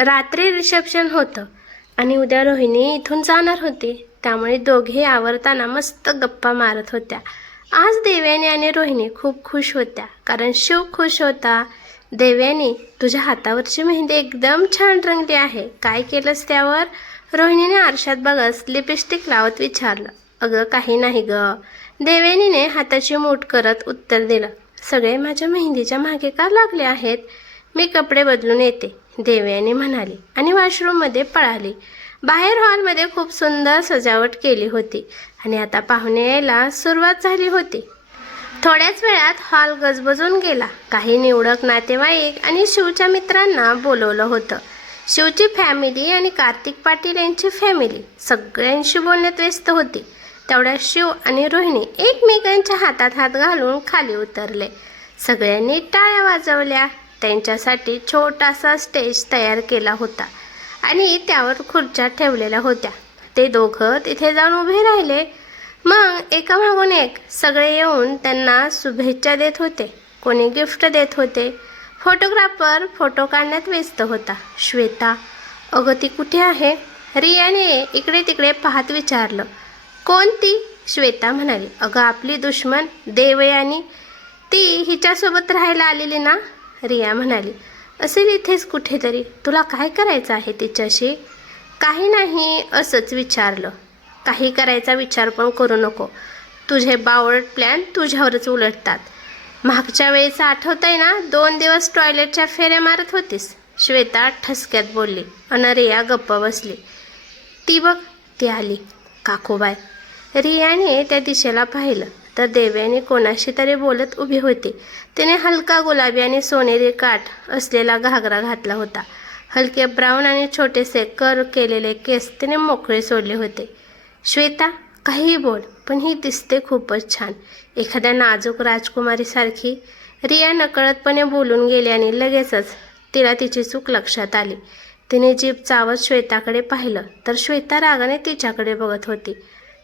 रात्री रिसेप्शन होतं आणि उद्या रोहिणी इथून जाणार होती, त्यामुळे दोघे आवरताना मस्त गप्पा मारत होत्या. आज देवयानी आणि रोहिणी खूप खुश होत्या, कारण शिव खुश होता. देवयानी, तुझ्या हातावरची मेहंदी एकदम छान रंगली आहे, काय केलंस त्यावर? रोहिणीने आरशात बघत लिपस्टिक लावत विचारलं. अगं काही नाही ग, देवयानीने हाताची मूठ करत उत्तर दिलं. सगळे माझ्या मेहंदीच्या मागे का लागले आहेत? मी कपडे बदलून येते, देवयानी म्हणाली आणि वॉशरूममध्ये पळाली. बाहेर हॉलमध्ये खूप सुंदर सजावट केली होती आणि आता पाहुणे यायला सुरुवात झाली होती. थोड्याच वेळात हॉल गजबजून गेला. काही निवडक नातेवाईक आणि शिवच्या मित्रांना बोलवलं होतं. शिवची फॅमिली आणि कार्तिक पाटील यांची फॅमिली सगळ्यांशी बोलण्यात व्यस्त होती. तेवढ्यात शिव आणि रोहिणी एकमेकांच्या हातात हात घालून खाली उतरले. सगळ्यांनी टाळ्या वाजवल्या. त्यांच्यासाठी छोटासा स्टेज तयार केला होता आणि त्यावर खुर्च्या ठेवलेल्या होत्या. ते दोघं तिथे जाऊन उभे राहिले. मग एकामागून एक सगळे येऊन त्यांना शुभेच्छा देत होते. कोणी गिफ्ट देत होते. फोटोग्राफर फोटो काढण्यात व्यस्त होता. श्वेता, अगं ती कुठे आहे? रियाने इकडे तिकडे पाहत विचारलं. कोण ती? श्वेता म्हणाली. अगं आपली दुश्मन देवयानी, ती हिच्यासोबत राहायला आलेली ना? रिया म्हणाली. असेल इथेच कुठेतरी. तुला काय करायचं आहे तिच्याशी? काही नाही, असंच विचारलं. काही करायचा विचार पण करू नको. तुझे बावळट प्लॅन तुझ्यावरच उलटतात. मागच्या वेळेचं आठवतंय ना, 2 दिवस टॉयलेटच्या फेऱ्या मारत होतीस? श्वेता ठसक्यात बोलली आणि रिया गप्प बसली. ती बघ, ती आली. काकूबाई. रियाने त्या दिशेला पाहिलं तर देवयानी कोणाशी तरी बोलत उभी होती. तिने हलका गुलाबी आणि सोनेरी काठ असलेला घागरा घातला होता. हलके ब्राऊन आणि छोटेसे कर्व केलेले केस तिने मोकळे सोडले होते. श्वेता, काहीही बोल, पण ही दिसते खूपच छान, एखाद्या नाजूक राजकुमारीसारखी. रिया नकळतपणे बोलून गेली आणि लगेचच तिला तिची चूक लक्षात आली. तिने जीभ चावत श्वेताकडे पाहिलं तर श्वेता रागाने तिच्याकडे बघत होती.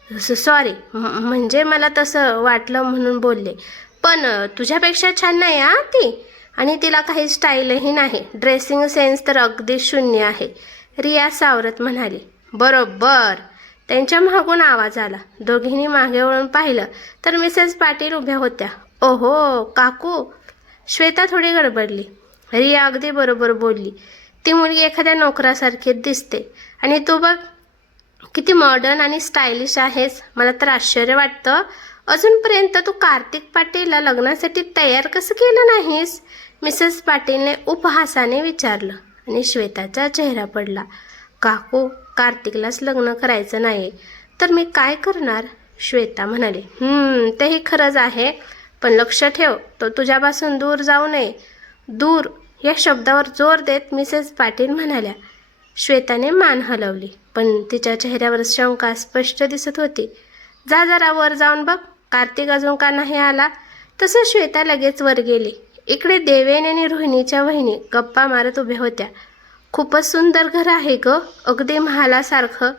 सॉरी, म्हणजे मला तसं वाटलं म्हणून बोलले, पण तुझ्यापेक्षा छान नाही हा ती. आणि तिला काही स्टाईलही नाही. ड्रेसिंग सेन्स तर अगदी शून्य आहे, रिया सावरत म्हणाली. बरोबर. त्यांच्या मागून आवाज आला. दोघींनी मागे वळून पाहिलं तर मिसेस पाटील उभ्या होत्या. ओहो काकू. श्वेता थोडी गडबडली. रिया अगदी बरोबर बोलली. ती मुलगी एखाद्या नोकरासारखी दिसते आणि तू बघ किती मॉडर्न आणि स्टायलिश आहेस. मला तर आश्चर्य वाटतं, अजूनपर्यंत तू कार्तिक पाटीलला लग्नासाठी तयार कसं केलं नाहीस? मिसेस पाटीलने उपहासाने विचारलं आणि श्वेताचा चेहरा पडला. काकू, कार्तिकलाच लग्न करायचं नाही तर मी काय करणार? श्वेता म्हणाली. तेही खरंच आहे, पण लक्ष ठेव, तो तुझ्यापासून दूर जाऊ नये. दूर या शब्दावर जोर देत मिसेस पाटील म्हणाल्या. श्वेताने मान हलवली, पण तिच्या चेहऱ्यावर शंका स्पष्ट दिसत होती. जा जरा वर जाऊन बघ, कार्तिक अजून का नाही आला? तसं श्वेता लगेच वर गेली. इकडे देवयानी आणि रोहिणीच्या वहिनी गप्पा मारत उभ्या होत्या. खूपच सुंदर घर आहे ग, अगदी महालासारखं.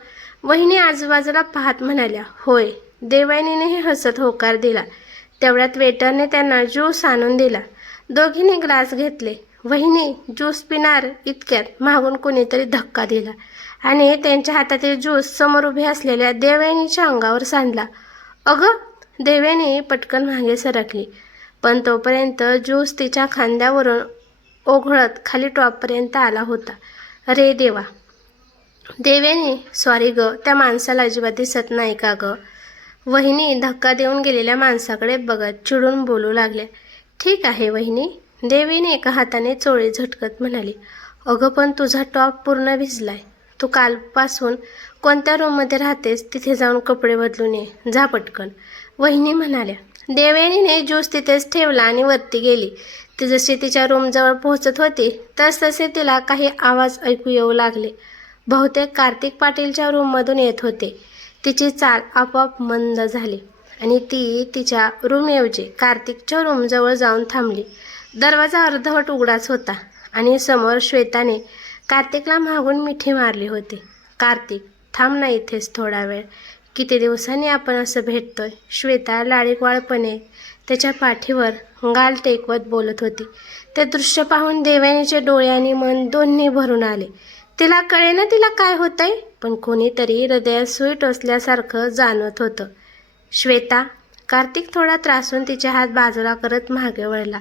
वहिनी आजूबाजूला पाहत म्हणाल्या. होय. देवयानीनेही हसत होकार दिला. तेवढ्यात वेटरने त्यांना ज्यूस आणून दिला. दोघींनी ग्लास घेतले. वहिनी ज्यूस पिणार इतक्यात मागून कोणीतरी धक्का दिला आणि त्यांच्या हातातील ज्यूस समोर उभे असलेल्या देवयानीच्या अंगावर सांडला. अगं. देवयानी पटकन मागे सरकली, पण तोपर्यंत ज्यूस तिच्या खांद्यावरून ओघळत खाली टॉपपर्यंत आला होता. अरे देवा. देवयानी, सॉरी ग, त्या माणसाला अजिबात दिसत नाही का ग? वहिनी धक्का देऊन गेलेल्या माणसाकडे बघत चिडून बोलू लागल्या. ठीक आहे वहिनी, देवीने एका हाताने चोळी झटकत म्हणाली. अगं पण तुझा टॉप पूर्ण भिजलाय. तू कालपासून कोणत्या रूममध्ये राहतेस तिथे जाऊन कपडे बदलून ये, जा पटकन, वहिनी म्हणाल्या. देवयानीने ज्यूस तिथेच ठेवला आणि वरती गेली. ती जशी तिच्या रूमजवळ पोहोचत होती तसतसे तिला काही आवाज ऐकू येऊ लागले. बहुतेक कार्तिक पाटीलच्या रूममधून येत होते. तिची चाल आपोआप मंद झाली आणि ती तिच्या रूमऐवजी कार्तिकच्या रूमजवळ जाऊन थांबली. दरवाजा अर्धवट उघडाच होता आणि समोर श्वेताने कार्तिकला मागून मिठी मारली होती. कार्तिक, थांब ना इथेच थोडा वेळ. किती दिवसांनी आपण असं भेटतोय. श्वेता लाडीवाळपणे त्याच्या पाठीवर गाल टेकवत बोलत होती. ते दृश्य पाहून देवयानीचे डोळे आणि मन दोन्ही भरून आले. तिला कळेना तिला काय होतंय, पण कोणीतरी हृदयात सुई टोचल्यासारखं जाणवत होतं. श्वेता. कार्तिक थोडा त्रासून तिचे हात बाजूला करत मागे वळला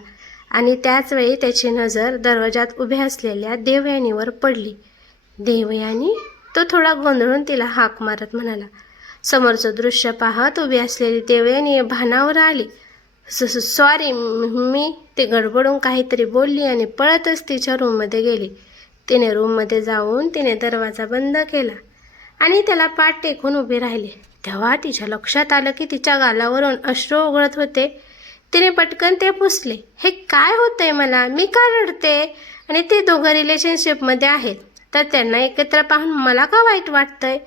आणि त्याच वेळी त्याची नजर दरवाजात उभ्या असलेल्या देवयानीवर पडली. देवयानी. तो थोडा गोंधळून तिला हाक मारत म्हणाला. समोरचं दृश्य पाहत उभी असलेली देवयानी भानावर आली. सॉरी मी. ती गडबडून काहीतरी बोलली आणि पळतच तिच्या रूममध्ये गेली. तिने रूममध्ये जाऊन तिने दरवाजा बंद केला आणि त्याला पाठ टेकून उभी राहिली. तेव्हा तिच्या लक्षात आलं की तिच्या गालावरून अश्रू ओघळत होते. तिने पटकन ते पुसले. हे काय होतंय मला? मी का रडते? आणि ते दोघं रिलेशनशिपमध्ये आहेत तर त्यांना एकत्र पाहून मला का वाईट वाटतंय?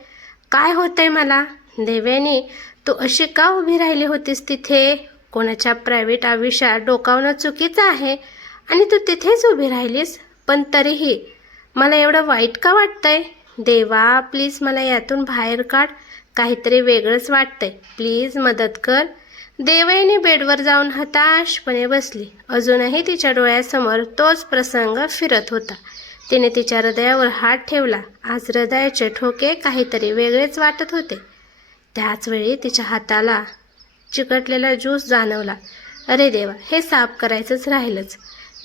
काय होतंय मला? देवयानी, तू अशी का उभी राहिली होतीस तिथे? कोणाच्या प्रायव्हेट आयुष्यात डोकावणं चुकीचं आहे आणि तू तिथेच उभी राहिलीस. पण तरीही मला एवढं वाईट का वाटतंय? देवा, प्लीज मला यातून बाहेर काढ. काहीतरी वेगळंच वाटतंय. प्लीज मदत कर. देवयानी बेडवर जाऊन हताशपणे बसली. अजूनही तिच्या डोळ्यासमोर तोच प्रसंग फिरत होता. तिने तिच्या हृदयावर हात ठेवला. आज हृदयाचे ठोके काहीतरी वेगळेच वाटत होते. त्याच वेळी तिच्या हाताला चिकटलेला ज्यूस जाणवला. अरे देवा, हे साफ करायचंच राहिलंच.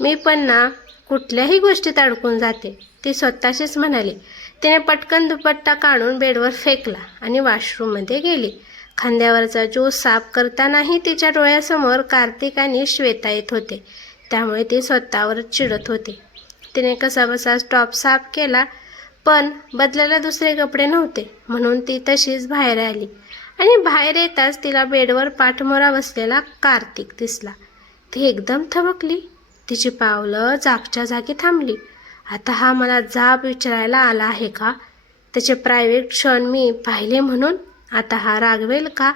मी पण ना कुठल्याही गोष्टीत अडकून जाते, ती स्वतःशीच म्हणाली. तिने पटकन दुपट्टा काढून बेडवर फेकला आणि वॉशरूममध्ये गेली. खांद्यावरचा ज्यूस साफ करतानाही तिच्या डोळ्यासमोर कार्तिक आणि श्वेता येत होते. त्यामुळे ती स्वतःवर चिडत होती. तिने कसाबसा टॉप साफ केला, पण बदलायला दुसरे कपडे नव्हते म्हणून ती तशीच बाहेर आली आणि बाहेर येताच तिला बेडवर पाठमोरा बसलेला कार्तिक दिसला. ती एकदम थबकली. तिची पावलं जागच्या जागी थांबली. आता हा मला जाब विचारायला आला आहे का? त्याचे प्रायव्हेट क्षण मी पाहिले म्हणून आता हा रागवेल का?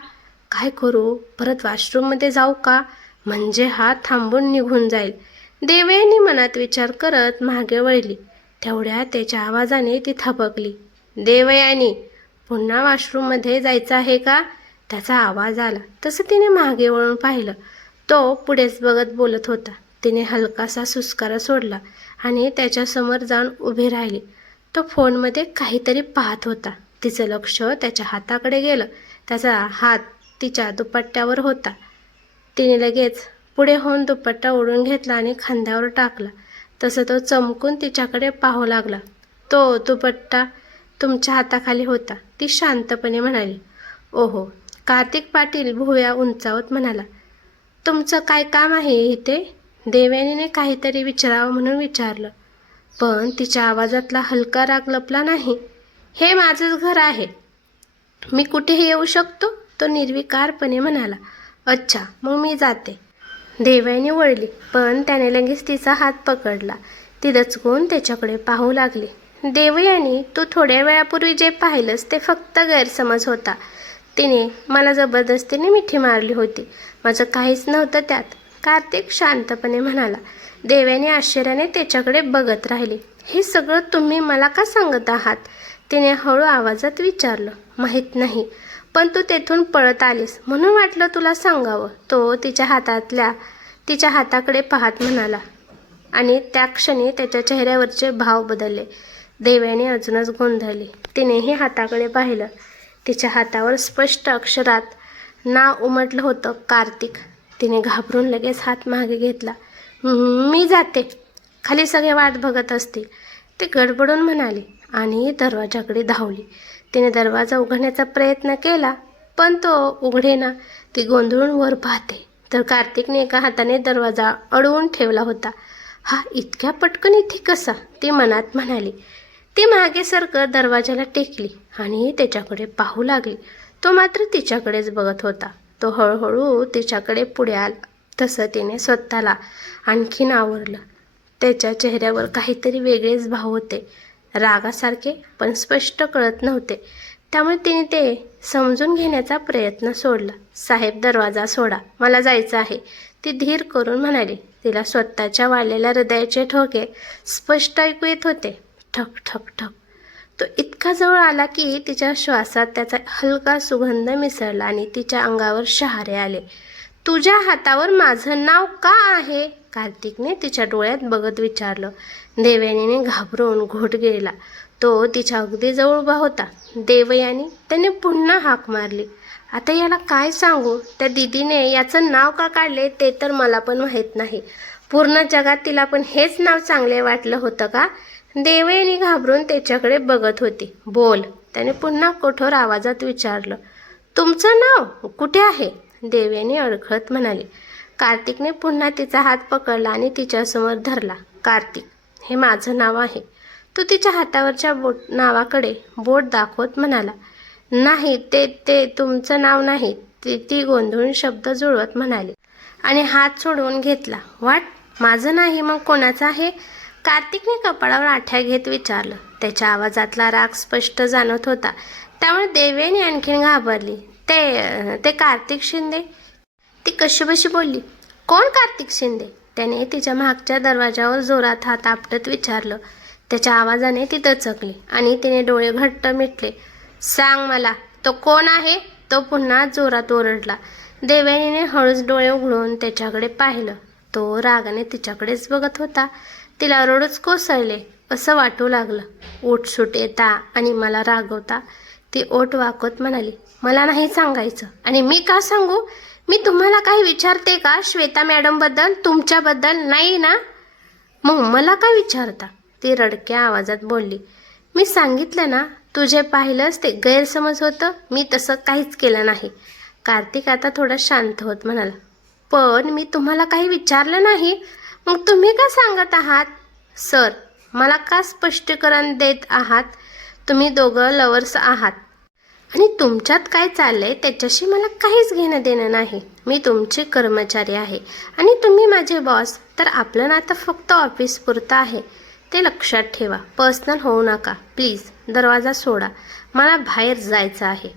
काय करू? परत वॉशरूममध्ये जाऊ का? म्हणजे हा थांबून निघून जाईल. देवयानी मनात विचार करत मागे वळली. तेवढ्या त्याच्या आवाजाने ती थबकली. देवयानी, पुन्हा वॉशरूममध्ये जायचं आहे का? त्याचा आवाज आला. तसं तिने मागे वळून पाहिलं. तो पुढेच बघत बोलत होता. तिने हलकासा सुस्कारा सोडला आणि त्याच्यासमोर जाऊन उभी राहिली. तो फोनमध्ये काहीतरी पाहत होता. तिचं लक्ष त्याच्या हाताकडे गेलं. त्याचा हात तिच्या दुपट्ट्यावर होता. तिने लगेच पुढे होऊन दुपट्टा ओढून घेतला आणि खांद्यावर टाकला. तसं तो चमकून तिच्याकडे पाहू लागला. तो दुपट्टा तुमच्या हाताखाली होता, ती शांतपणे म्हणाली. ओहो. कार्तिक पाटील भुवया उंचावत म्हणाला. तुमचं काय काम आहे इथे? देवयानीने काहीतरी विचारावं म्हणून विचारलं, पण तिच्या आवाजातला हलका राग लपला नाही. हे माझंच घर आहे, मी कुठेही येऊ शकतो, तो निर्विकारपणे म्हणाला. अच्छा, मग मी जाते. देवयानी वळली, पण त्याने लगेच तिचा हात पकडला. ती दचकून त्याच्याकडे पाहू लागली. देवयानी, तू थोड्या वेळापूर्वी जे पाहिलंस ते फक्त गैरसमज होता. तिने मला जबरदस्तीने मिठी मारली होती. माझं काहीच नव्हतं त्यात, कार्तिक शांतपणे म्हणाला. देवयानी आश्चर्याने त्याच्याकडे बघत राहिली. हे सगळं तुम्ही मला का सांगत आहात? तिने हळू आवाजात विचारलं. माहीत नाही, पण तू तेथून पळत आलीस म्हणून वाटलं तुला सांगावं, तो तिच्या हाताकडे पाहत म्हणाला. आणि त्या क्षणी त्याच्या चेहऱ्यावरचे भाव बदलले. देवयानी अजूनच गोंधळली. तिनेही हाताकडे पाहिलं. तिच्या हातावर स्पष्ट अक्षरात नाव उमटलं होतं, कार्तिक. तिने घाबरून लगेच हात मागे घेतला. मी जाते, खाली सगळे वाट बघत असतील, ते गडबडून म्हणाली आणि दरवाजाकडे धावली. तिने दरवाजा उघडण्याचा प्रयत्न केला, पण तो उघडेना. ती गोंधळून वर पाहते तर कार्तिकने एका हाताने दरवाजा अडवून ठेवला होता. हा इतक्या पटकन इथे कसा? ती मनात म्हणाली. ती मागे सरकत दरवाजाला टेकली आणि त्याच्याकडे पाहू लागली. तो मात्र तिच्याकडेच बघत होता. तो हळूहळू तिच्याकडे पुढे आला. तसं तिने स्वतःला आणखीन आवरलं. त्याच्या चेहऱ्यावर काहीतरी वेगळेच भाव होते, रागासारखे, पण स्पष्ट कळत नव्हते. त्यामुळे तिने ते समजून घेण्याचा प्रयत्न सोडला. साहेब, दरवाजा सोडा, मला जायचं आहे, ती धीर करून म्हणाली. तिला स्वतःच्या वाळलेल्या हृदयाचे ठोके स्पष्ट ऐकू येत होते. ठक ठक ठक. तो इतका जवळ आला की तिच्या श्वासात त्याचा हलका सुगंध मिसळला आणि तिच्या अंगावर शहारे आले. तुझ्या हातावर माझं नाव का आहे? कार्तिकने तिच्या डोळ्यात बघत विचारलं. देवयानीने घाबरून घोट गेला. तो तिच्या अगदी जवळ उभा होता. देवयानी, त्याने पुन्हा हाक मारली. आता याला काय सांगू? त्या दीदीने याचं नाव का काढले ते तर मला पण माहीत नाही. पूर्ण जगात तिला पण हेच नाव चांगले वाटलं होतं का? देवयानी घाबरून त्याच्याकडे बघत होती. बोल, त्याने पुन्हा कठोर आवाजात विचारलं. तुमचं नाव कुठे आहे? देवयानी अडखळत म्हणाली. कार्तिकने पुन्हा तिचा हात पकडला आणि तिच्यासमोर धरला. कार्तिक, हे माझं नाव आहे. तो तिच्या हातावरच्या नावाकडे बोट दाखवत म्हणाला. नाही, ते ते तुमचं नाव नाही. ती गोंधळून शब्द जुळवत म्हणाली आणि हात सोडवून घेतला. वाट, माझं नाही मग कोणाचं आहे? कार्तिकने कपाळावर आठ्या घेत विचारलं. त्याच्या आवाजातला राग स्पष्ट जाणवत होता. त्यामुळे देवयानी आणखीन घाबरली. ते कार्तिक शिंदे. ती कशीबशी बोलली. कोण कार्तिक शिंदे? त्याने तिच्या मागच्या दरवाजावर जोरात हात आपटत विचारलं. त्याच्या आवाजाने ती दचकली आणि तिने डोळे घट्ट मिटले. सांग मला, तो कोण आहे? तो पुन्हा जोरात ओरडला. देवयानीने हळूच डोळे उघडून त्याच्याकडे पाहिलं. तो रागाने तिच्याकडेच बघत होता. तिला रडूच कोसळले असं वाटू लागलं. ओटसूट येता आणि मला रागवता. ती ओठ वाकवत म्हणाली. मला नाही सांगायचं. आणि मी का सांगू? मी तुम्हाला काही विचारते का श्वेता मॅडमबद्दल? तुमच्याबद्दल नाही ना? मग मला काय विचारता? ती रडक्या आवाजात बोलली. मी सांगितलं ना, तुझे पाहिलंच ते गैरसमज होतं. मी तसं काहीच केलं नाही. कार्तिक आता थोडा शांत होत म्हणाला. पण मी तुम्हाला काही विचारलं नाही. मग तुम्ही का सांगत आहात? सर, मला का स्पष्टीकरण देत आहात? तुम्ही दोघं लवर्स आहात आणि तुमच्यात काय चाललंय त्याच्याशी मला काहीच घेणं देणं नाही. मी तुमचे कर्मचारी आहे आणि तुम्ही माझे बॉस. तर आपलं नातं फक्त ऑफिसपुरतं आहे. ते लक्षात ठेवा. पर्सनल होऊ नका प्लीज. दरवाजा सोडा. मला बाहेर जायचं आहे.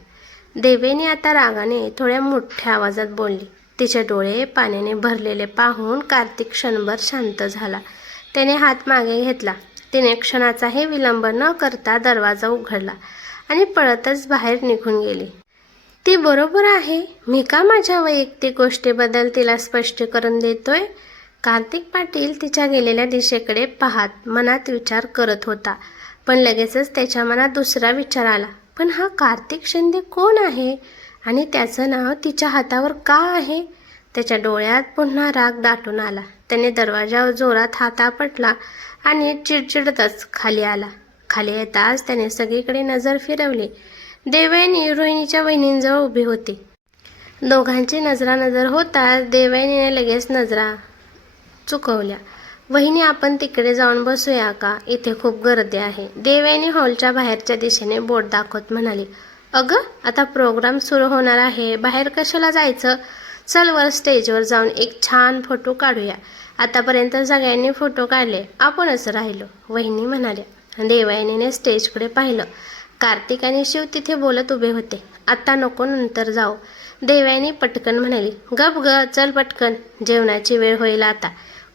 देवेनी आता रागाने थोड्या मोठ्या आवाजात बोलली. तिचे डोळे पाण्याने भरलेले पाहून कार्तिक क्षणभर शांत झाला. त्याने हात मागे घेतला. तिने क्षणाचाही विलंब न करता दरवाजा उघडला आणि पळतच बाहेर निघून गेली. ती बरोबर आहे. मी का माझ्या वैयक्तिक गोष्टीबद्दल तिला स्पष्टीकरण देतोय? कार्तिक पाटील तिच्या गेलेल्या दिशेकडे पाहत मनात विचार करत होता. पण लगेचच त्याच्या मनात दुसरा विचार आला. पण हा कार्तिक शिंदे कोण आहे आणि त्याचं नाव तिच्या हातावर का आहे? त्याच्या डोळ्यात पुन्हा राग दाटून आला. त्याने दरवाजावर जोरात हात आपटला आणि चिडचिडतच खाली आला. खाली येताच त्याने सगळीकडे नजर फिरवली. देवयानी रोहिणीच्या वहिनींजवळ उभी होती. दोघांची नजरानजर होताच देवयानीने लगेच नजरा चुकवल्या. वहिनी, आपण तिकडे जाऊन बसूया का? इथे खूप गर्दी आहे. देवयानी हॉलच्या बाहेरच्या दिशेने बोट दाखवत म्हणाली. अगं, आता प्रोग्राम सुरू होणार आहे. बाहेर कशाला जायचं? चल, वर स्टेजवर जाऊन एक छान फोटो काढूया. आतापर्यंत सगळ्यांनी फोटो काढले, आपणच राहिलो, वहिनी म्हणाल्या. देवयानीने स्टेजकडे पाहिलं. कार्तिक आणि शिव तिथे बोलत उभे होते. आता नको, नंतर जाऊ. देवयानी पटकन म्हणाली. गप ग, चल पटकन. जेवणाची वेळ होईल आता.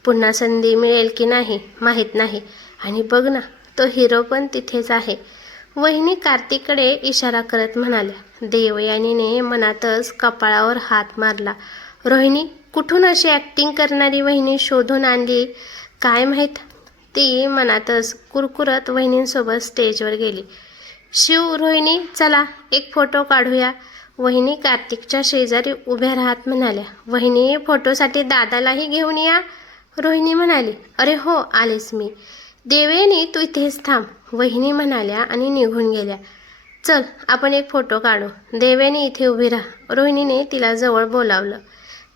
पुन्हा संधी मिळेल की नाही माहीत नाही. आणि बघ ना, तो हिरो पण तिथेच आहे. वहिनी कार्तिककडे इशारा करत म्हणाल्या. देवयानीने मनातच कपाळावर हात मारला. रोहिणी, कुठून अशी ॲक्टिंग करणारी वहिनी शोधून आणली काय माहीत? ती मनातच कुरकुरत वहिनींसोबत स्टेजवर गेली. शिव, रोहिणी, चला एक फोटो काढूया. वहिनी कार्तिकच्या शेजारी उभ्या राहत म्हणाल्या. वहिनी, फोटोसाठी दादालाही घेऊन या. रोहिणी म्हणाली. अरे हो, आलेच मी. देवयानी, तू इथेच थांब, वहिनी म्हणाल्या आणि निघून गेल्या. चल, आपण एक फोटो काढू. देवयानी, इथे उभी राहा. रोहिणीने तिला जवळ बोलावलं.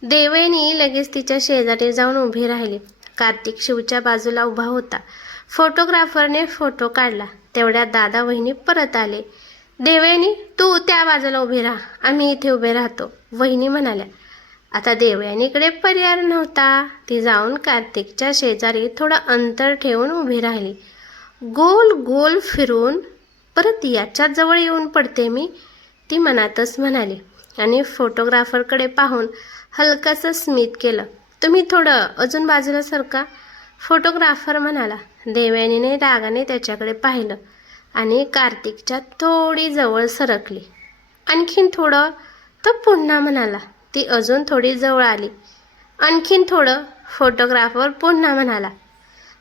देवयानी लगेच तिच्या शेजारी जाऊन उभी राहिली. कार्तिक शिवच्या बाजूला उभा होता. फोटोग्राफरने फोटो काढला. तेवढ्यात दादा वहिनी परत आले. देवयानी, तू त्या बाजूला उभी राहा, आम्ही इथे उभे राहतो, वहिनी म्हणाल्या. आता देवयानीकडे पर्याय नव्हता. ती जाऊन कार्तिकच्या शेजारी थोडं अंतर ठेवून उभी राहिली. गोल गोल फिरून परत याच्यात जवळ येऊन पडते मी, ती मनातच म्हणाली आणि फोटोग्राफरकडे पाहून हलकंसं स्मित केलं. तुम्ही थोडं अजून बाजूला सरका, फोटोग्राफर म्हणाला. देवयानीने रागाने त्याच्याकडे पाहिलं. आणि कार्तिकच्या थोडी जवळ सरकली. आणखीन थोडं. तो पुन्हा म्हणाला. ती अजून थोडी जवळ आली. आणखीन थोडं. फोटोग्राफर पुन्हा म्हणाला.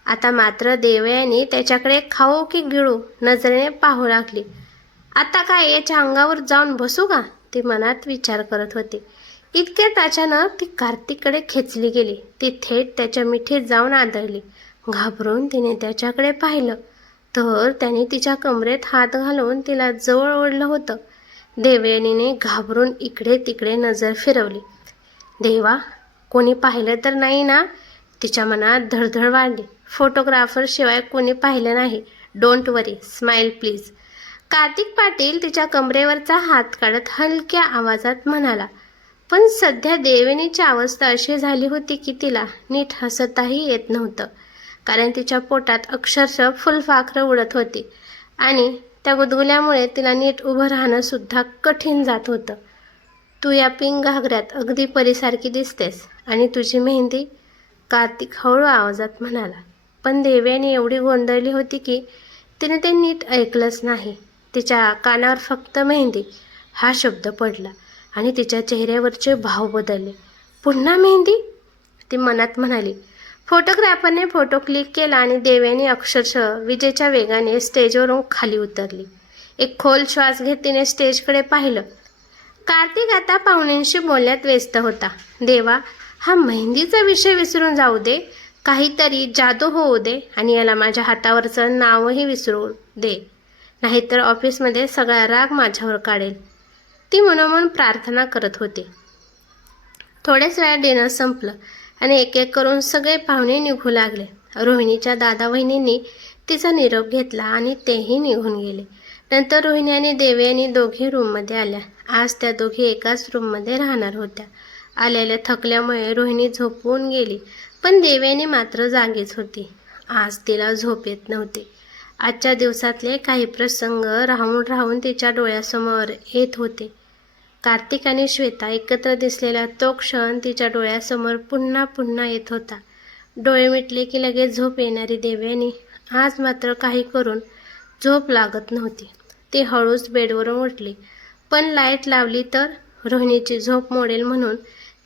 आता मात्र देवयानी त्याच्याकडे खाऊ की गिळू नजरेने पाहू लागली. आता काय याच्या अंगावर जाऊन बसू का, ती मनात विचार करत होती. इतक्यात अचानक ती कार्तिककडे खेचली गेली. ती थेट त्याच्या मिठीत जाऊन आदळली. घाबरून तिने त्याच्याकडे पाहिलं तर त्याने तिच्या कमरेत हात घालून तिला जवळ ओढलं होतं. देवयानीने घाबरून इकडे तिकडे नजर फिरवली. देवा, कोणी पाहिलं तर नाही ना, तिच्या मनात धडधड वाढली. फोटोग्राफर शिवाय कोणी पाहिलं नाही. Don't worry, smile please. Kartik Patil तिच्या कमरेवरचा हात काढत हलक्या आवाजात म्हणाला. पण सध्या देवयानीची अवस्था अशी झाली होती की तिला नीट हसताही येत नव्हतं, कारण तिच्या पोटात अक्षरशः फुलपाखरं उडत होती आणि त्या गुदगुल्यामुळे तिला नीट उभं राहणं सुद्धा कठीण जात होतं. तू या पिंक घागऱ्यात अगदी परीसारखी दिसतेस आणि तुझी मेहंदी, कार्तिक हळू आवाजात म्हणाला. पण देवयानी एवढी गोंधळली होती की तिने ते नीट ऐकलंच नाही. तिच्या कानावर फक्त मेहंदी हा शब्द पडला आणि तिच्या चेहऱ्यावरचे भाव बदलले. पुन्हा मेहंदी, ती मनात म्हणाली. फोटोग्राफरने फोटो क्लिक केला आणि देवयानी अक्षरशः विजेच्या वेगाने स्टेजवरून खाली उतरली. एक खोल श्वास घेत तिने स्टेजकडे पाहिलं. कार्तिक आता पाहुण्यांशी बोलण्यात व्यस्त होता. देवा, हा मेहंदीचा विषय विसरून जाऊ दे, काहीतरी जादू होऊ दे आणि याला माझ्या हातावरचं नावही विसरू दे, नाहीतर ऑफिसमध्ये सगळा राग माझ्यावर काढेल, ती मनोमन प्रार्थना करत होती. थोड्याच वेळात डिनर संपलं आणि एक एक करून सगळे पाहुणे निघू लागले. रोहिणीच्या दादा वहिनींनी तिचा निरोप घेतला आणि तेही निघून गेले. नंतर रोहिणी आणि देवयानी दोघी रूममध्ये आल्या. आज त्या दोघी एकाच रूममध्ये राहणार होत्या. आलेल्या थकल्यामुळे रोहिणी झोपून गेली, पण देवयानी मात्र जागीच होती. आज तिला झोप येत नव्हती. आजच्या दिवसातले काही प्रसंग राहून राहून तिच्या डोळ्यासमोर येत होते. कार्तिक आणि श्वेता एकत्र दिसलेला तो क्षण तिच्या डोळ्यासमोर पुन्हा पुन्हा येत होता. डोळे मिटले की लगेच झोप येणारी देवयानी आज मात्र काही करून झोप लागत नव्हती. ती हळूच बेडवरून उठली, पण लाईट लावली तर रोहिणीची झोप मोडेल म्हणून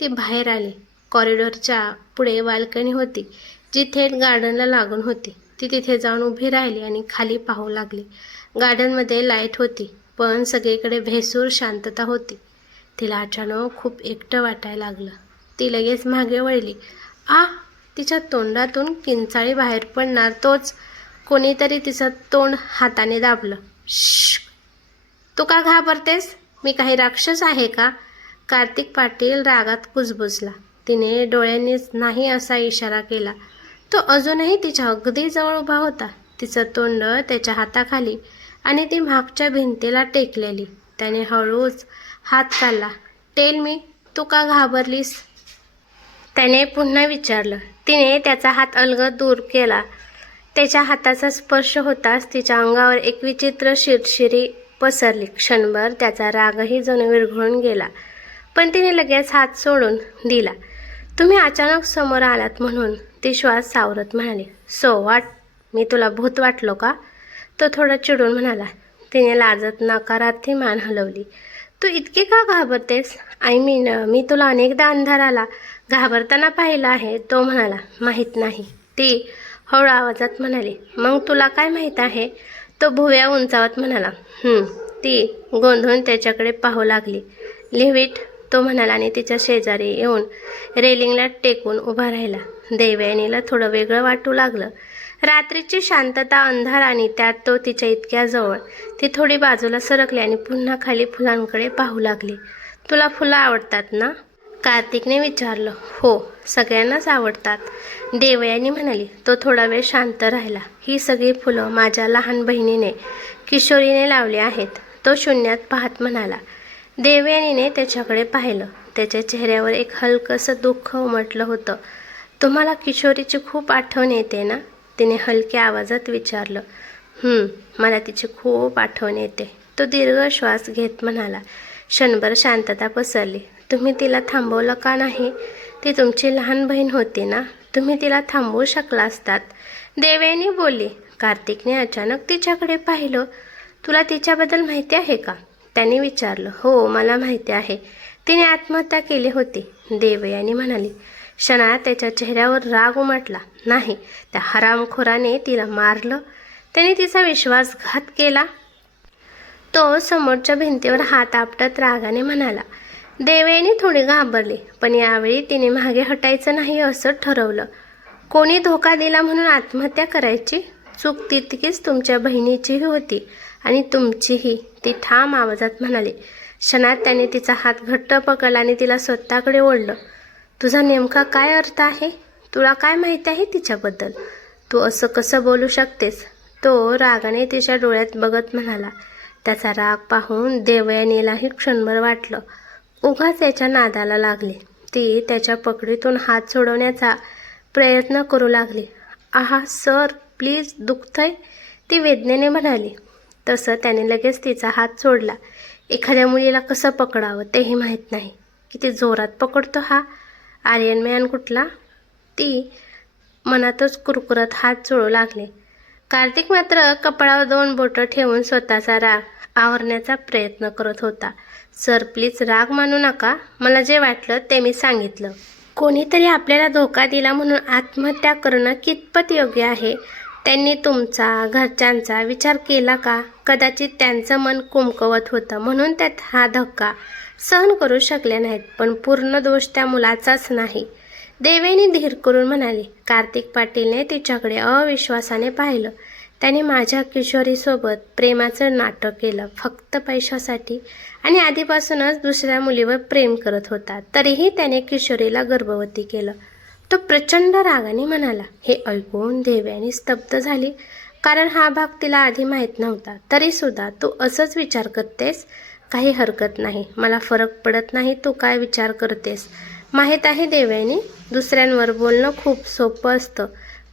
ती बाहेर आली. कॉरिडॉरच्या पुढे बाल्कनी होती, जी थेट गार्डनला लागून होती. ती तिथे जाऊन उभी राहिली आणि खाली पाहू लागली. गार्डनमध्ये लाईट होती, पण सगळीकडे भेसूर शांतता होती. तिला अचानक खूप एकटं वाटायला लागलं. ती लगेच मागे वळली. तिच्या तोंडातून किंचाळी बाहेर पडणार तोच कोणीतरी तिचं तोंड हाताने दाबलं. श्श, तू का घाबरतेस? मी काही राक्षस आहे का? कार्तिक पाटील रागात कुजबुजला. तिने डोळ्यांनीच नाही असा इशारा केला. तो अजूनही तिच्या अगदी जवळ उभा होता, तिचं तोंड त्याच्या हाताखाली आणि ती मागच्या भिंतीला टेकलेली. त्याने हळूच हात काढला. टेल मी, तू का घाबरलीस? त्याने पुन्हा विचारलं. तिने त्याचा हात अलगद दूर केला. त्याच्या हाताचा स्पर्श होताच तिच्या अंगावर एक विचित्र शिरशिरी पसरली. क्षणभर त्याचा रागही जणू विरघळून गेला, पण तिने लगेच हात सोडून दिला. तुम्ही अचानक समोर आलात म्हणून, ती श्वास सावरत म्हणाली. सो व्हॉट, मी तुला भूत वाटलो का? तो थोडा चिडून म्हणाला. तिने लाजत नकारार्थी मान हलवली. तू इतके का घाबरतेस? आय मीन, मी तुला अनेकदा अंधाराला घाबरताना पाहिलं आहे, तो म्हणाला. माहीत नाही, ती हळू आवाजात म्हणाली. मग तुला काय माहीत आहे? तो भुवया उंचावत म्हणाला. ती गोंधळून त्याच्याकडे पाहू लागली. लिव्ह इट, तो म्हणाला आणि तिच्या शेजारी येऊन रेलिंगला टेकून उभा राहिला. देवयानीला थोडं वेगळं वाटू लागलं. रात्रीची शांतता, अंधार आणि त्यात तो तिच्या इतक्या जवळ. ती थोडी बाजूला सरकली आणि पुन्हा खाली फुलांकडे पाहू लागली. तुला फुलं आवडतात ना? कार्तिकने विचारलं. हो, सगळ्यांनाच आवडतात, देवयानी म्हणाली. तो थोडा वेळ शांत राहिला. ही सगळी फुलं माझ्या लहान बहिणीने, किशोरीने लावली आहेत, तो शून्यात पाहत म्हणाला. देवयानीने त्याच्याकडे पाहिलं. त्याच्या चेहऱ्यावर एक हलकंसं दुःख उमटलं होतं. तुम्हाला किशोरीची खूप आठवण येते ना? तिने हलक्या आवाजात विचारलं. मला तिची खूप आठवण येते, तो दीर्घ श्वास घेत म्हणाला. क्षणभर शांतता पसरली. तुम्ही तिला थांबवलं का नाही? ती तुमची लहान बहीण होती ना, तुम्ही तिला थांबवू शकला असतात, देवयानी बोलली. कार्तिकने अचानक तिच्याकडे पाहिलं. तुला तिच्याबद्दल माहिती आहे का? त्याने विचारलं. हो, मला माहिती आहे. तिने आत्महत्या केली होती, देवयानी म्हणाली. क्षणात त्याच्या चेहऱ्यावर राग उमटला. नाही, त्या हरामखोराने तिला मारलं. त्याने तिचा विश्वासघात केला. तो समोरच्या भिंतीवर हात आपटत रागाने म्हणाला. देवयानी थोडी घाबरली, पण यावेळी तिने मागे हटायचं नाही असं ठरवलं. कोणी धोका दिला म्हणून आत्महत्या करायची? चूक तितकीच तुमच्या बहिणीचीही होती आणि तुमचीही, ती ठाम आवाजात म्हणाली. क्षणात त्याने तिचा हात घट्ट पकडला आणि तिला स्वतःकडे ओढलं. तुझा नेमका काय अर्थ आहे? तुला काय माहिती आहे तिच्याबद्दल? तू असं कसं बोलू शकतेस? तो रागाने तिच्या डोळ्यात बघत म्हणाला. त्याचा राग पाहून देवयानीलाही क्षणभर वाटलं. उगाच त्याच्या नादाला लागले. ती त्याच्या पकडीतून हात सोडवण्याचा प्रयत्न करू लागली. आहा सर, प्लीज, दुखतंय, ती वेदनेने म्हणाली. तसं त्याने लगेच तिचा हात सोडला. एखाद्या मुलीला कसं पकडावं तेही माहीत नाही. किती जोरात पकडतो हा आर्यन मॅन कुठला? ती मनातच कुरकुरत हात चोळू लागले. कार्तिक मात्र कपाळावर 2 बोटं ठेवून स्वतःचा राग आवरण्याचा प्रयत्न करत होता. सर, प्लीज राग मानू नका. मला जे वाटलं ते मी सांगितलं. कोणीतरी आपल्याला धोका दिला म्हणून आत्महत्या करणं कितपत योग्य आहे? त्यांनी तुमचा, घरच्यांचा विचार केला का? कदाचित त्यांचं मन कुमकवत होतं म्हणून त्यात हा धक्का सहन करू शकले नाहीत. पण पूर्ण दोष त्या मुलाचाच नाही, देवेनी धीर करून म्हणाली. कार्तिक पाटीलने तिच्याकडे अविश्वासाने पाहिलं. त्याने माझ्या किशोरीसोबत प्रेमाचं नाटक केलं, फक्त पैशासाठी, आणि आधीपासूनच दुसऱ्या मुलीवर प्रेम करत होता. तरीही त्याने किशोरीला गर्भवती केलं. तो प्रचंड रागाने म्हणाला. हे ऐकून देवयानी स्तब्ध झाली, कारण हा भाग तिला आधी माहीत नव्हता. तरीसुद्धा तू असंच विचार करतेस? काही हरकत नाही, मला फरक पडत नाही तू काय विचार करतेस. माहीत आहे देवयानी, दुसऱ्यांवर बोलणं खूप सोपं असतं,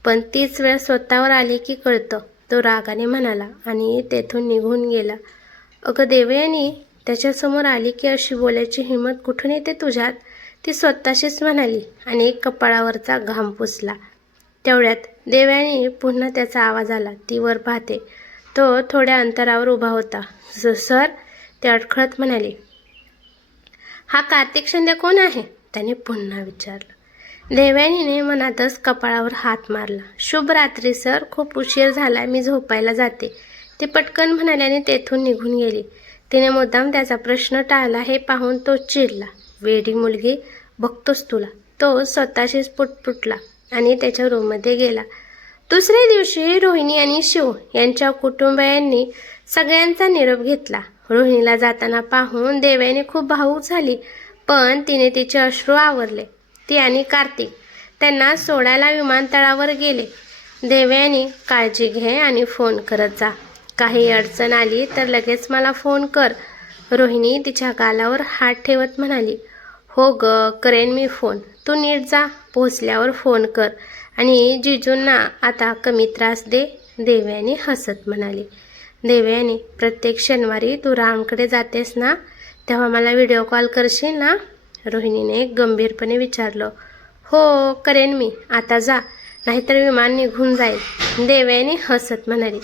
पण तीच वेळ स्वतःवर आली की कळतं, तो रागाने म्हणाला आणि तेथून निघून गेला. अगं देवयानी, त्याच्यासमोर आली की अशी बोलायची हिंमत कुठून येते तुझ्यात? ती स्वतःशीच म्हणाली आणि कपाळावरचा घाम पुसला. तेवढ्यात देवयानी पुन्हा त्याचा आवाज आला. ती वर पाहते. तो थोड्या अंतरावर उभा होता. सर, ते अडखळत म्हणाले. हा कार्तिक शिंदे कोण आहे? त्याने पुन्हा विचारलं. देवयानीने मनातच कपाळावर हात मारला. शुभ रात्री सर, खूप उशीर झाला, मी झोपायला जाते, ती पटकन म्हणाल्याने तेथून निघून गेली. तिने मुद्दाम त्याचा प्रश्न टाळला हे पाहून तो चिडला. वेडी मुलगी, बघतोस तुला. तो स्वतःशीच पुटपुटला आणि त्याच्या रूममध्ये गेला. दुसऱ्या दिवशी रोहिणी आणि शिव यांच्या कुटुंबियांनी सगळ्यांचा निरोप घेतला. रोहिणीला जाताना पाहून देवयानी खूप भावूक झाली, पण तिने तिचे अश्रू आवरले. ती आणि कार्तिक त्यांना सोडायला विमानतळावर गेले. देवयानी, काळजी घे आणि फोन करत जा. काही अडचण आली तर लगेच मला फोन कर. रोहिणी तिच्या गालावर हात ठेवत म्हणाली. हो ग, करेन मी फोन. तू नीट जा, पोहोचल्यावर फोन कर आणि जिजूंना आता कमी त्रास दे, देवयानी हसत म्हणाली. देवयानी, प्रत्येक शनिवारी तू रामकडे जातेस ना, तेव्हा मला व्हिडिओ कॉल करशील ना? रोहिणीने गंभीरपणे विचारलं. हो, करेन मी. आता जा, नाहीतर विमान निघून जाईल, देवयानी हसत म्हणाली.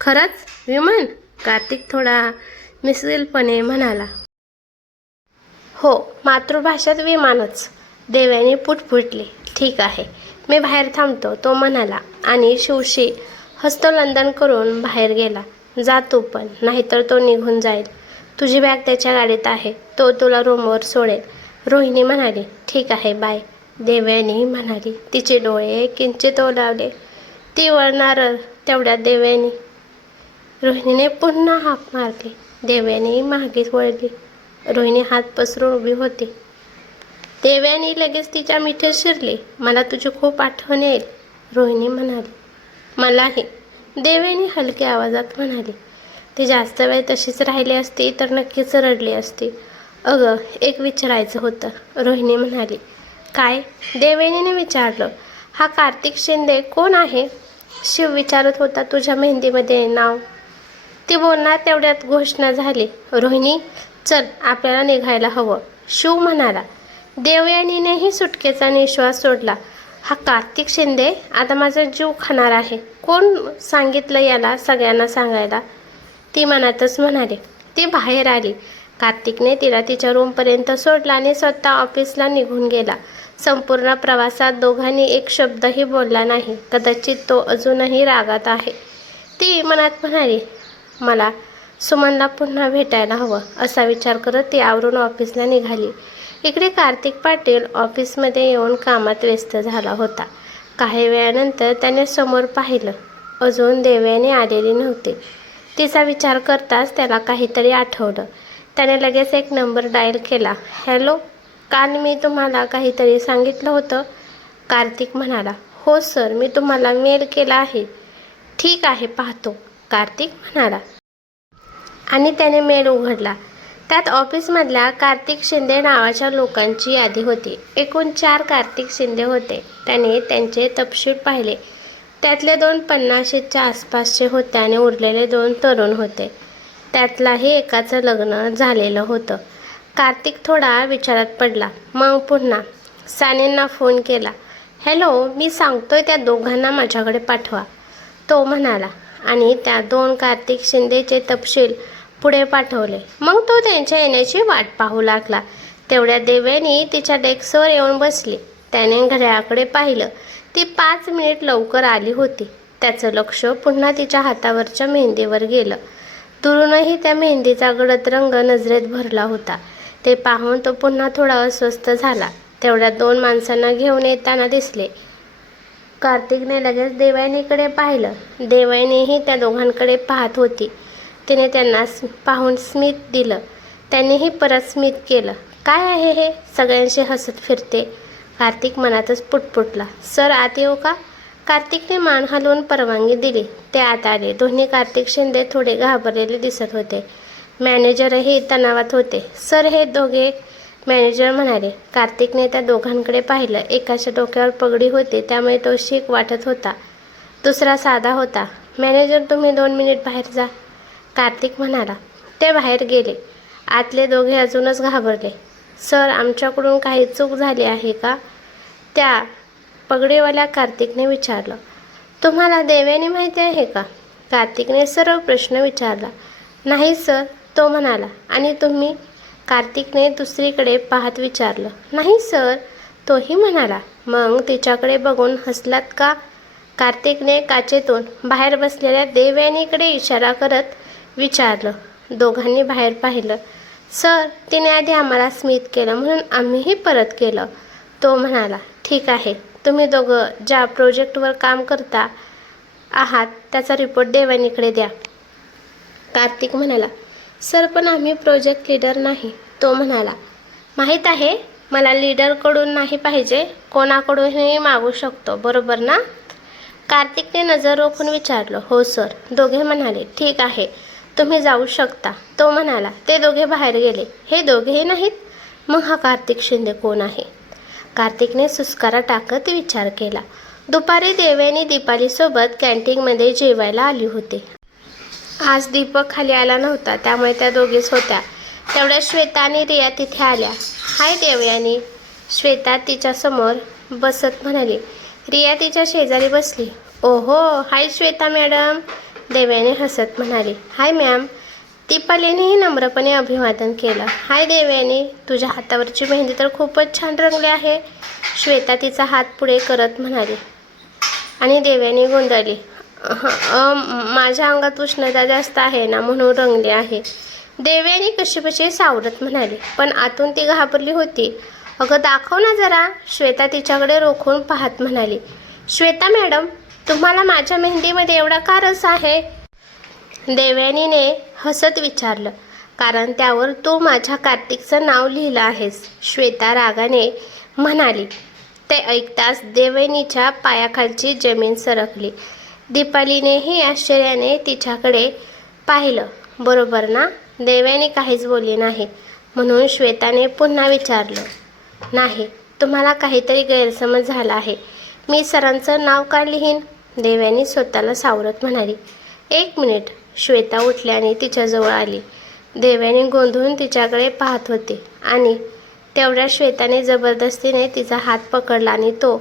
खरंच विमान? कार्तिक थोडा मिसळपणे म्हणाला. हो, मातृभाषेत विमानच, देवयानी पुटपुटली. ठीक आहे, मी बाहेर थांबतो, तो म्हणाला आणि शिवशी हस्तोलंदन करून बाहेर गेला. जा तू पण, नाहीतर तो निघून जाईल. तुझी बॅग त्याच्या गाडीत आहे, तो तुला रूमवर सोडेल, रोहिणी म्हणाली. ठीक आहे, बाय, देवयानी म्हणाली. तिचे डोळे किंचित ओलावले. ती वळणार तेवढ्यात देवयानी. रोहिणीने पुन्हा हाक मारली. देवयानी मागे वळली. रोहिणी हात पसरून उभी होती. देवयानी लगेच तिच्या मिठीत शिरली. मला तुझी खूप आठवण येईल, रोहिणी म्हणाली. मलाही, देवयानी हलक्या आवाजात म्हणाली. ती जास्त वेळ तशीच राहिली असती तर नक्कीच रडली असती. अगं, एक विचारायचं होतं, रोहिणी म्हणाली. काय? देवयानीने विचारलं. हा कार्तिक शिंदे कोण आहे? शिव विचारत होता तुझ्या मेहंदीमध्ये नाव. ती बोलणार तेवढ्यात घोषणा झाली. रोहिणी, चल, आपल्याला निघायला हवं, शिव म्हणाला. देवयानीनेही सुटकेचा निश्वास सोडला. हा कार्तिक शिंदे आता माझा जीव खाणार आहे. कोण सांगितलं याला सगळ्यांना सांगायला? ती मनातच म्हणाली. ती बाहेर आली. कार्तिकने तिला तिच्या रूमपर्यंत सोडला आणि स्वतः ऑफिसला निघून गेला. संपूर्ण प्रवासात दोघांनी एक शब्दही बोलला नाही. कदाचित तो अजूनही रागात आहे. ती मनात म्हणाली, मला सुमनला पुन्हा भेटायला हवं असा विचार करत ती आवरून ऑफिसला निघाली. इकडे कार्तिक पाटील ऑफिसमध्ये येऊन कामात व्यस्त झाला होता. काही वेळानंतर त्याने समोर पाहिलं. अजून देवयानी आलेली नव्हती. तिचा विचार करताच त्याला काहीतरी आठवलं. त्याने लगेच एक नंबर डायल केला. हॅलो, काल मी तुम्हाला काहीतरी सांगितलं होतं? कार्तिक म्हणाला. हो सर, मी तुम्हाला मेल केला आहे. ठीक आहे, पाहतो, कार्तिक म्हणाला आणि त्याने मेल उघडला. त्यात ऑफिसमधल्या कार्तिक शिंदे नावाच्या लोकांची यादी होती. एकूण 4 कार्तिक शिंदे होते. त्याने त्यांचे तपशील पाहिले. त्यातले 2 50च्या आसपासचे होते आणि उरलेले 2 तरुण होते. त्यातलाही एकाचं लग्न झालेलं होतं. कार्तिक थोडा विचारात पडला. मग पुन्हा सानेंना फोन केला. हॅलो, मी सांगतोय त्या दोघांना माझ्याकडे पाठवा, तो म्हणाला आणि त्या 2 कार्तिक शिंदेचे तपशील पुढे पाठवले. मग तो त्यांच्या येण्याची वाट पाहू लागला. तेवढ्या देवयानी तिच्या डेस्कवर येऊन बसली. त्याने घड्याळाकडे पाहिलं. ती 5 मिनिट लवकर आली होती. त्याचं लक्ष पुन्हा तिच्या हातावरच्या मेहंदीवर गेलं. दुरूनही त्या मेहंदीचा गडद रंग नजरेत भरला होता. ते पाहून तो पुन्हा थोडा अस्वस्थ झाला. तेवढ्या 2 माणसांना घेऊन येताना दिसले. कार्तिकने लगेच देवयानीकडे पाहिलं. देवयानीही त्या दोघांकडे पाहत होती. तिने त्यांना पाहून स्मित दिलं. त्यांनीही परत स्मित केलं. काय आहे हे, सगळ्यांशी हसत फिरते? कार्तिक मनातच पुटपुटला. सर, आत येऊ का? कार्तिकने मान हलवून परवानगी दिली. ते आत आले. दोन्ही कार्तिक शिंदे थोडे घाबरलेले दिसत होते. मॅनेजरही तणावात होते. सर, हे दोघे, मॅनेजर म्हणाले. कार्तिकने त्या दोघांकडे पाहिलं. एकाच्या डोक्यावर पगडी होती, त्यामुळे तो शीख वाटत होता. दुसरा साधा होता. मॅनेजर, तुम्ही 2 मिनिट बाहेर जा, कार्तिक म्हणाला. ते बाहेर गेले. आतले दोघे अजूनच घाबरले. सर, आमच्याकडून काही चूक झाली आहे का? त्या पगडीवाल्या कार्तिकने विचारलं. तुम्हाला देवयानी माहिती आहे का? कार्तिकने सरळ प्रश्न विचारला. नाही सर, तो म्हणाला. आणि तुम्ही? कार्तिकने दुसरीकडे पाहत विचारलं. नाही सर, तोही म्हणाला. मग तिच्याकडे बघून हसलात का? कार्तिकने काचेतून बाहेर बसलेल्या देवयानीकडे इशारा करत विचारलं. दोघांनी बाहेर पाहिलं. सर, तिने आधी आम्हाला स्मित केलं म्हणून आम्हीही परत केलं, तो म्हणाला. ठीक आहे, तुम्ही दोघं ज्या प्रोजेक्टवर काम करता आहात त्याचा रिपोर्ट देवयानीकडे द्या, कार्तिक म्हणाला. सर, पण आम्ही प्रोजेक्ट लीडर नाही, तो म्हणाला. माहीत आहे, मला लीडरकडून नाही पाहिजे, कोणाकडूनही मागू शकतो, बरोबर ना? कार्तिकने नजर रोखून विचारलं. हो सर, दोघे म्हणाले. ठीक आहे, तुम्ही जाऊ शकता, तो म्हणाला. ते दोघे बाहेर गेले. हे दोघेही नाहीत? मग हा कार्तिक शिंदे कोण आहे? कार्तिकने सुस्कारा टाकत विचार केला. दुपारी देवयानी दीपालीसोबत कॅन्टीनमध्ये जेवायला आली होती. आज दीपक खाली आला नव्हता, त्यामुळे त्या दोघीच होत्या. तेवढ्या श्वेता आणि रिया तिथे आल्या. हाय देवयानी, श्वेता तिच्यासमोर बसत म्हणाली. रिया तिच्या शेजारी बसली. ओहो, हाय श्वेता मॅडम, देवयानी हसत म्हणाली. हाय मॅम. दीपालीनेही नम्रपणे अभिवादन केलं. हाय देवयानी, तुझ्या हातावरची मेहंदी तर खूपच छान रंगली आहे, श्वेता तिचा हात पुढे करत म्हणाली. आणि देवयानी गोंधळली. माझ्या अंगात उष्णता जास्त आहे ना, म्हणून रंगली आहे, देवयानी कशीबशी सावरत म्हणाली. पण आतून ती घाबरली होती. अगं दाखव ना जरा, श्वेता तिच्याकडे रोखून पाहत म्हणाली. श्वेता मॅडम, तुम्हाला माझ्या मेहंदीमध्ये एवढा का रस आहे? देवयानीने हसत विचारलं. कारण त्यावर तू माझ्या कार्तिकचं नाव लिहिलं आहेस, श्वेता रागाने म्हणाली. ते ऐकताच देवयानीच्या पायाखालची जमीन सरकली. दीपालीनेही आश्चर्याने तिच्याकडे पाहिलं. बरोबर ना? देवयानी काहीच बोलली नाही. म्हणून श्वेताने पुन्हा विचारलं. नाही, तुम्हाला काहीतरी गैरसमज झाला आहे, मी सरांचं नाव का लिहीन? देवयानी स्वतःला सावरत म्हणाली. 1 मिनिट. श्वेता उठली आणि तिच्याजवळ आली. देवयानी गोंधळून तिच्याकडे पाहत होती आणि तेवढ्या श्वेताने जबरदस्तीने तिचा हात पकडला आणि तो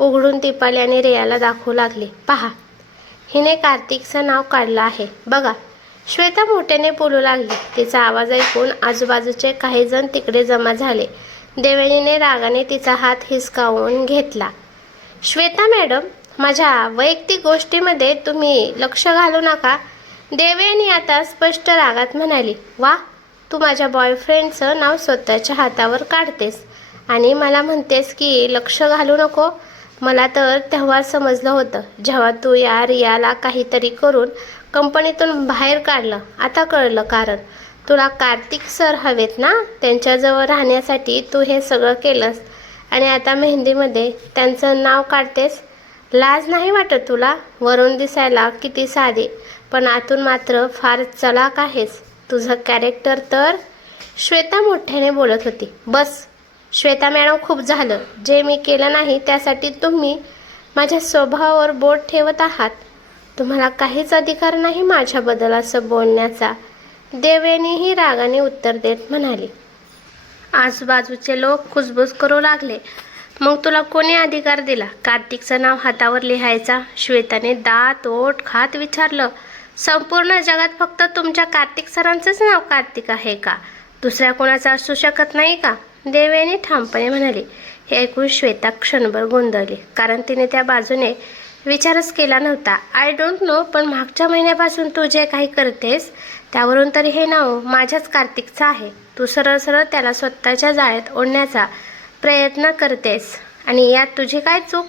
उघडून दीपाली आणि रियाला दाखवू लागली. पहा, हिने कार्तिकचं नाव काढलं आहे बघा. श्वेता मोठ्याने बोलू लागली. तिचा आवाज ऐकून आजूबाजूचे काही जण तिकडे जमा झाले. देवयानीने रागाने तिचा हात हिसकावून घेतला. श्वेता मॅडम, माझ्या वैयक्तिक गोष्टीमध्ये तुम्ही लक्ष घालू नका. देवयानी आता स्पष्ट रागात म्हणाली. वा, तू माझ्या बॉयफ्रेंडचं नाव स्वतःच्या हातावर काढतेस आणि मला म्हणतेस की लक्ष घालू नको. मला तर तेव्हा समजलं होतं जेव्हा तू या रियाला काहीतरी करून कंपनीतून बाहेर काढलं. आता कळलं कारण. तुला कार्तिक सर हवेत ना, त्यांच्याजवळ राहण्यासाठी तू हे सगळं केलंस आणि आता मेहंदीमध्ये त्यांचं नाव काढतेस. लाज नाही वाटत तुला? वरून दिसायला किती साधे, पण आतून मात्र फार चलाक आहेस. तुझं कॅरेक्टर तर. श्वेता मोठ्याने बोलत होती. बस श्वेता मॅडम, खूप झालं. जे मी केलं नाही त्यासाठी तुम्ही माझ्या स्वभावावर बोट ठेवत आहात. तुम्हाला काहीच अधिकार नाही माझ्याबद्दल असं बोलण्याचा, देवयानीही रागाने उत्तर देत म्हणाली. आजूबाजूचे लोक कुजबुज करू लागले. मग तुला कोणी अधिकार दिला कार्तिकचं नाव हातावर लिहायचा? श्वेताने दात ओठ खात विचारलं. संपूर्ण जगात फक्त तुमच्या कार्तिक सरांचंच नाव कार्तिक आहे का? दुसऱ्या कोणाचं असू शकत नाही का? देवयानी ठामपणे म्हणाली. हे ऐकून श्वेता क्षणभर गोंधळली, कारण तिने त्या बाजूने विचारच केला नव्हता. आय डोंट नो, पण मागच्या महिन्यापासून तू जे काही करतेस त्यावरून तरी हे नाव माझ्याच कार्तिकचं आहे. तू सरळ सरळ त्याला स्वतःच्या जाळ्यात ओढण्याचा प्रयत्न करतेस आणि यात तुझी काय चूक?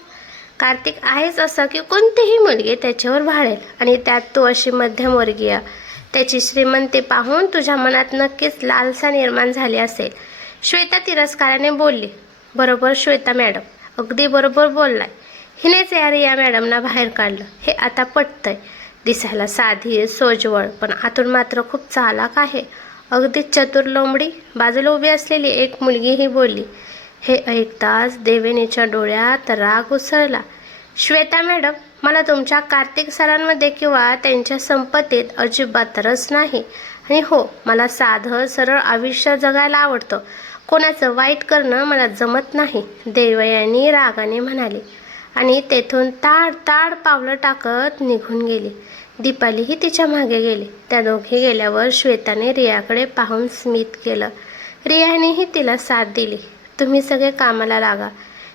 कार्तिक आहेच असं की कोणतीही मुलगी त्याच्यावर भाळेल आणि त्यात तू अशी मध्यमवर्गीय. त्याची श्रीमंती पाहून तुझ्या मनात नक्कीच लालसा निर्माण झाली असेल. श्वेता तिरस्काराने बोलली. बरोबर श्वेता मॅडम, अगदी बरोबर बोललाय. हिनेच या रिया मॅडमना बाहेर काढलं. हे आता पटतंय. दिसायला साधी सोजवळ, पण आतून मात्र खूप चालाक आहे. अगदी चतुर लोंबडी. बाजूला उभी असलेली एक मुलगीही बोलली. हे ऐकताच देवयानीच्या डोळ्यात राग उसळला. श्वेता मॅडम, मला तुमच्या कार्तिक सरांमध्ये किंवा त्यांच्या संपत्तीत अजिबात रस नाही. आणि हो, मला साधं सरळ आयुष्य जगायला आवडतं. कोणाचं वाईट करणं मला जमत नाही, देवयानी रागाने म्हणाली आणि तेथून ताड ताड पावलं टाकत निघून गेली. दीपालीही तिच्या मागे गेली. त्या दोघी गेल्यावर श्वेताने रियाकडे पाहून स्मित केलं. रियानेही तिला साथ दिली. तुम्ही सगळे कामाला लागा,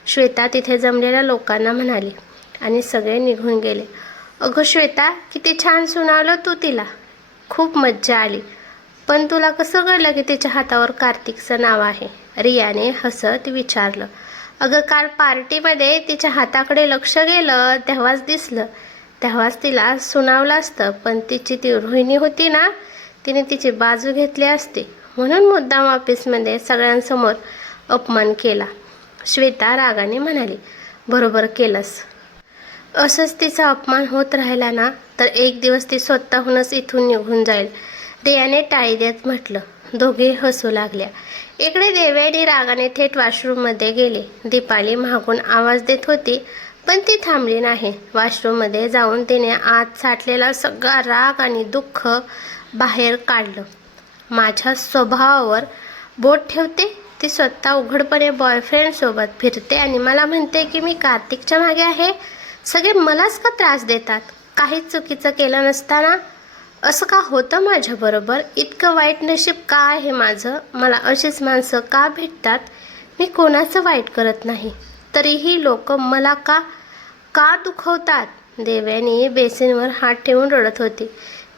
श्वेता तिथे जमलेल्या लोकांना म्हणाली आणि सगळे निघून गेले. अगं श्वेता, किती छान सुनावलं तू तिला. खूप मज्जा आली. पण तुला कसं कळलं की तिच्या हातावर कार्तिकचं नाव आहे? रियाने हसत विचारलं. अगं काल पार्टीमध्ये तिच्या हाताकडे लक्ष गेलं तेव्हाच दिसलं. तेव्हाच तिला सुनावलं असतं, पण तिची ती रोहिणी होती ना, तिने तिची बाजू घेतली असती. म्हणून मुद्दाम ऑफिसमध्ये सगळ्यांसमोर अपमान केला. श्वेता रागाने म्हणाली. बरोबर केलंस. असंच तिचा अपमान होत राहिला ना तर एक दिवस ती स्वतःहूनच इथून निघून जाईल, रियाने टाळी देत म्हटलं. दोघे हसू लागल्या. इकडे देवयानी रागाने थेट वॉशरूममध्ये गेली. दीपाली मागून आवाज देत होती, पण ती थांबली नाही. वॉशरूममध्ये जाऊन तिने आत साठलेला सगळा राग आणि दुःख बाहेर काढलं. माझ्या स्वभावावर बोट ठेवते. ती स्वतः उघडपणे बॉयफ्रेंडसोबत फिरते आणि मला म्हणते की मी कार्तिकच्या मागे आहे. सगळे मलाच का त्रास देतात? काहीच चुकीचं केलं नसताना असं का होतं माझ्याबरोबर? इतकं वाईट नशीब का आहे माझं? मला अशीच माणसं का भेटतात? मी कोणाचं वाईट करत नाही, तरीही लोक मला का का दुखवतात? देवयानी बेसिनवर हात ठेवून रडत होती.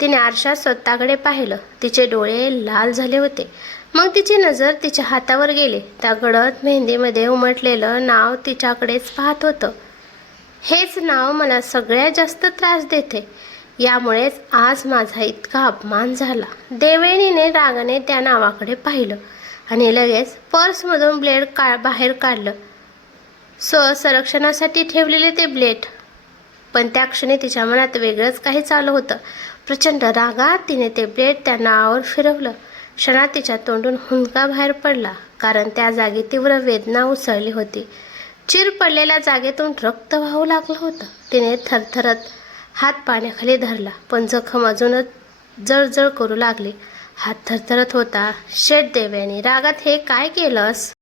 तिने आरशात स्वतःकडे पाहिलं. तिचे डोळे लाल झाले होते. मग तिची नजर तिच्या हातावर गेली. त्या गडद मेहंदीमध्ये उमटलेलं नाव तिच्याकडेच पाहत होतं. हेच नाव मला सगळ्यात जास्त त्रास देते. यामुळेच आज माझा इतका अपमान झाला. देवयानीने रागाने त्या नावाकडे पाहिलं आणि लगेच पर्समधून ब्लेड बाहेर काढलं. संरक्षणासाठी ठेवलेले ते ब्लेड. पण त्या क्षणी तिच्या मनात वेगळंच काही चालू होतं. प्रचंड रागात तिने ते ब्लेड त्या नावावर फिरवलं. क्षणात तिच्या तोंडून हुंदका बाहेर पडला, कारण त्या जागी तीव्र वेदना उसळली होती. चिर पडलेल्या जागेतून रक्त वाहू लागलं होतं. तिने थरथरत हात पाण्याखाली धरला, पण जखम अजूनच जळजळ करू लागली. हात थरथरत होता. शेट देवयानी, रागात हे काय केलंस?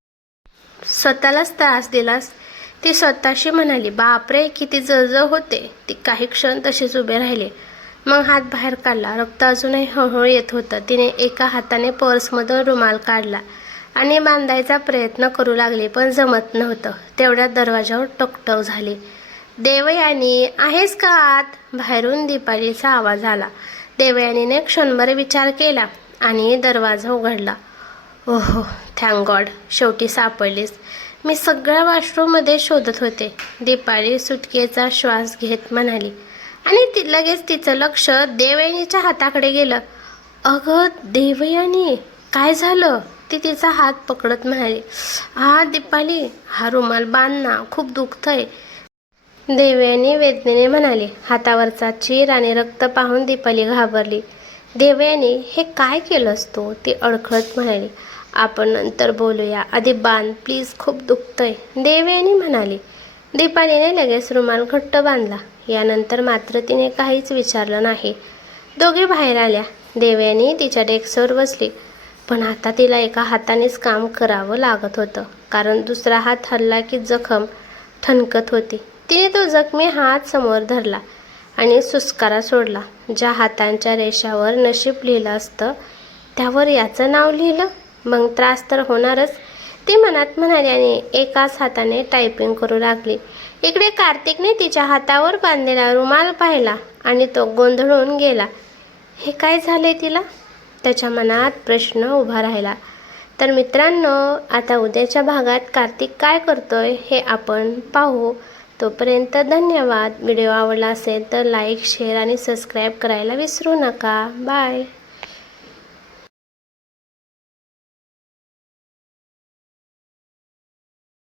स्वतःलाच त्रास दिलास. ती स्वतःशी म्हणाली, बापरे किती जळजळ होते. ती काही क्षण तशीच उभे राहिले. मग हात बाहेर काढला. रक्त अजूनही हळूहळू येत होतं. तिने एका हाताने पर्समधून रुमाल काढला आणि बांधायचा प्रयत्न करू लागली, पण जमत नव्हतं. तेवढ्यात दरवाजावर टकटक झाली. देवयानी, आहेस का आत? बाहेरून दीपालीचा आवाज आला. देवयानीने क्षणभर विचार केला आणि दरवाजा उघडला. ओहो, थँक गॉड, शेवटी सापडलीस. मी सगळ्या वॉशरूममध्ये शोधत होते. दीपाली सुटकेचा श्वास घेत म्हणाली आणि लगेच तिचं लक्ष देवयानीच्या हाताकडे गेलं. अगं देवयानी, काय झालं? ती तिचा हात पकडत म्हणाली. दीपाली, हा रुमाल बांध ना, खूप दुखतंय. देवयानी वेदनेने म्हणाली. हातावरचा चीर आणि रक्त पाहून दीपाली घाबरली. देवयानी, हे काय केलंस तू? ती अडखळत म्हणाली. आपण नंतर बोलूया, आधी बांध प्लीज, खूप दुखतंय, देवयानी म्हणाली. दीपालीने लगेच रुमाल घट्ट बांधला. यानंतर मात्र तिने काहीच विचारलं नाही. दोघे बाहेर आल्या. देवयानी तिच्या डेस्कवर बसली. पण आता तिला एका हातानेच काम करावं लागत होतं, कारण दुसरा हात हलला की जखम ठणकत होती. तिने तो जखमी हात समोर धरला आणि सुस्कारा सोडला. ज्या हातांच्या रेषावर नशीब लिहिलं असतं त्यावर याचं नाव लिहिलं. मग त्रास तर होणारच, ती मनात म्हणाली आणि एकाच हाताने टायपिंग करू लागली. इकडे कार्तिकने तिच्या हातावर बांधलेला रुमाल पाहिला आणि तो गोंधळून गेला. हे काय झाले तिला? त्याच्या मनात प्रश्न उभा राहिला. तर मित्रांनो, आता उद्याच्या भागात कार्तिक काय करतोय हे आपण पाहू. तोपर्यंत धन्यवाद. व्हिडिओ आवडला असेल तर लाईक, शेअर आणि सबस्क्राईब करायला विसरू नका. बाय.